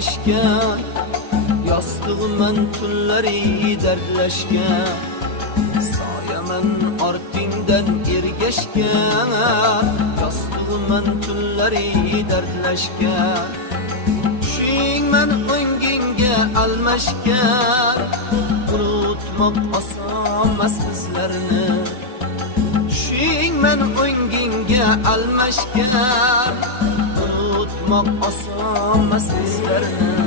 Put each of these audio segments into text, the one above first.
birleşken, yastığımın tülleri dertleşken, sayemen artinden ergeşken, yastığımın tülleri dertleşken, düşüğmen önginge almaşken, unutmak asamaz bizlerini. Düşüğmen önginge almaşken, unutmak asamaz bizlerini.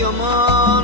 Yaman